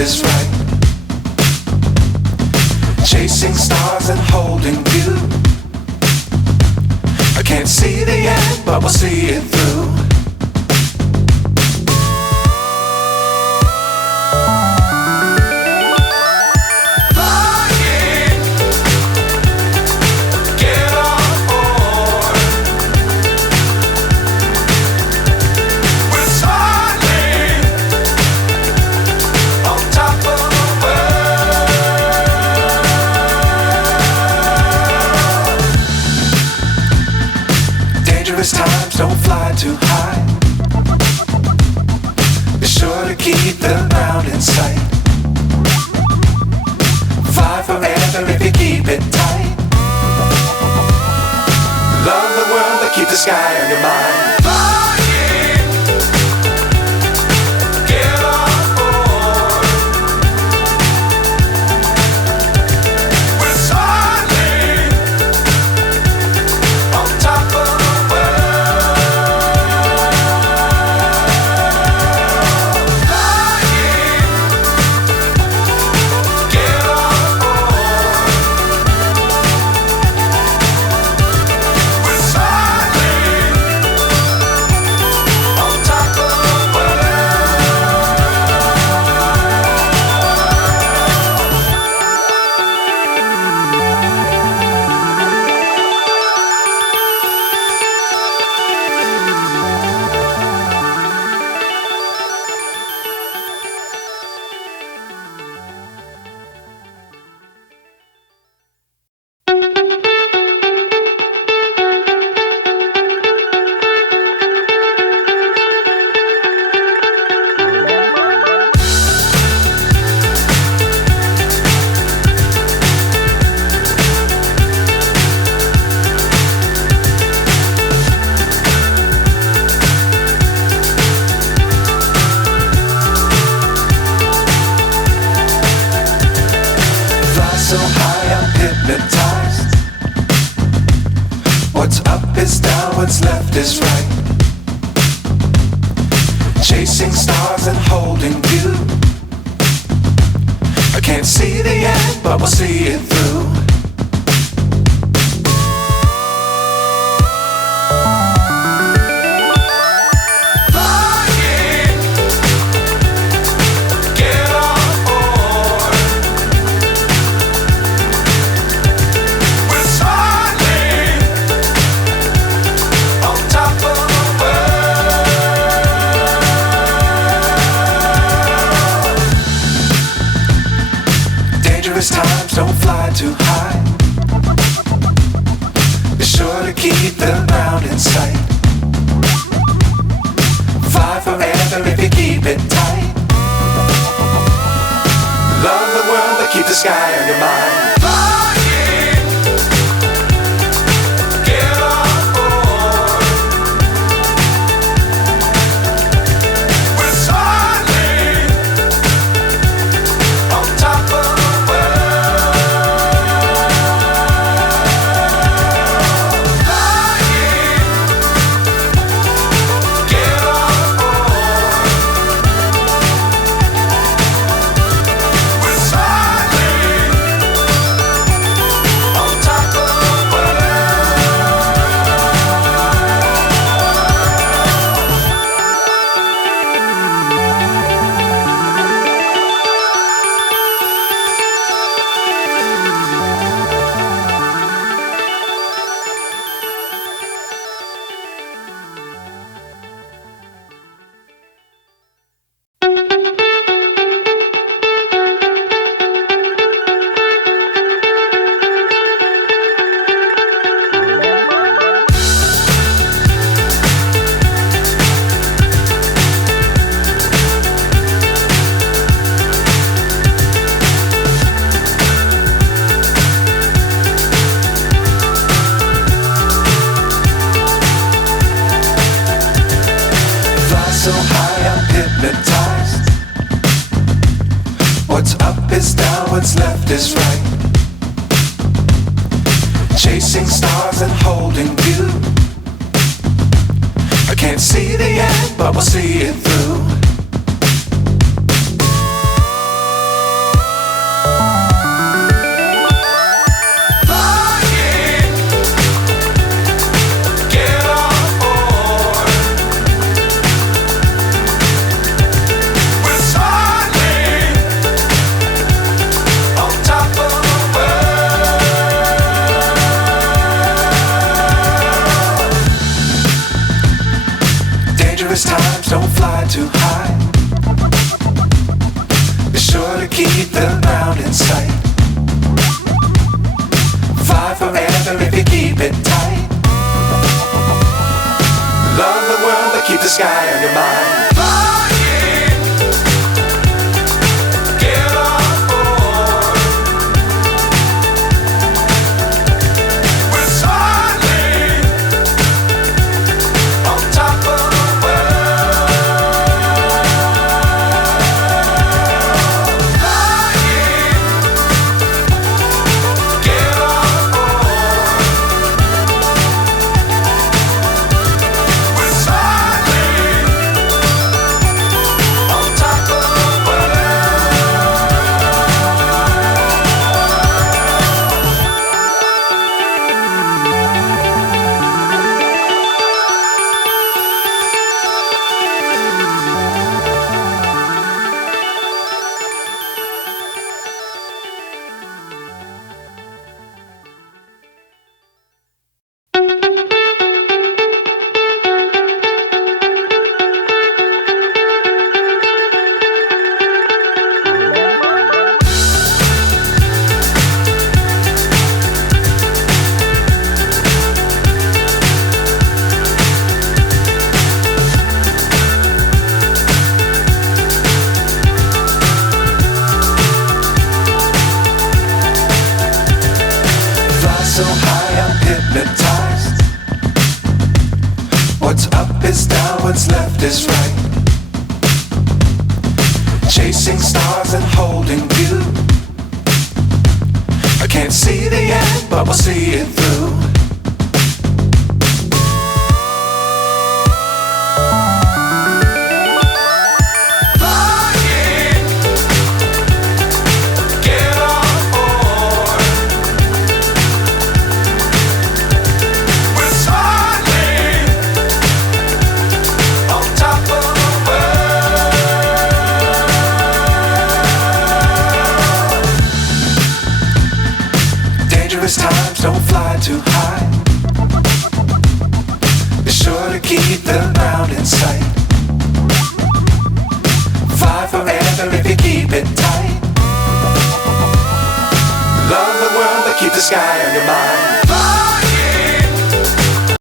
is right. Chasing stars and holding you. I can't see the end, but we'll see it through. Times don't fly too high. Be sure to keep the ground in sight. Fly forever if you keep it tight. Love the world but keep the sky on your mind. So high I'm hypnotized. What's up is down, what's left is right. Chasing stars and holding you. I can't see the end, but we'll see it through. Times don't fly too high. Be sure to keep the ground in sight. Fly forever if you keep it tight. Love the world but keep the sky on your mind. So high I'm hypnotized. What's up is down, what's left is right. Chasing stars and holding you. I can't see the end, but we'll see it through. times, don't fly too high. Be sure to keep the ground in sight. Fly forever if you keep it tight. Love the world, but keep the sky on your mind. So high, I'm hypnotized. What's up is down, what's left is right. Chasing stars and holding you. I can't see the end, but we'll see it through. Times, don't fly too high. Be sure to keep the ground in sight. Fly forever if you keep it tight. Love the world, but keep the sky on your mind.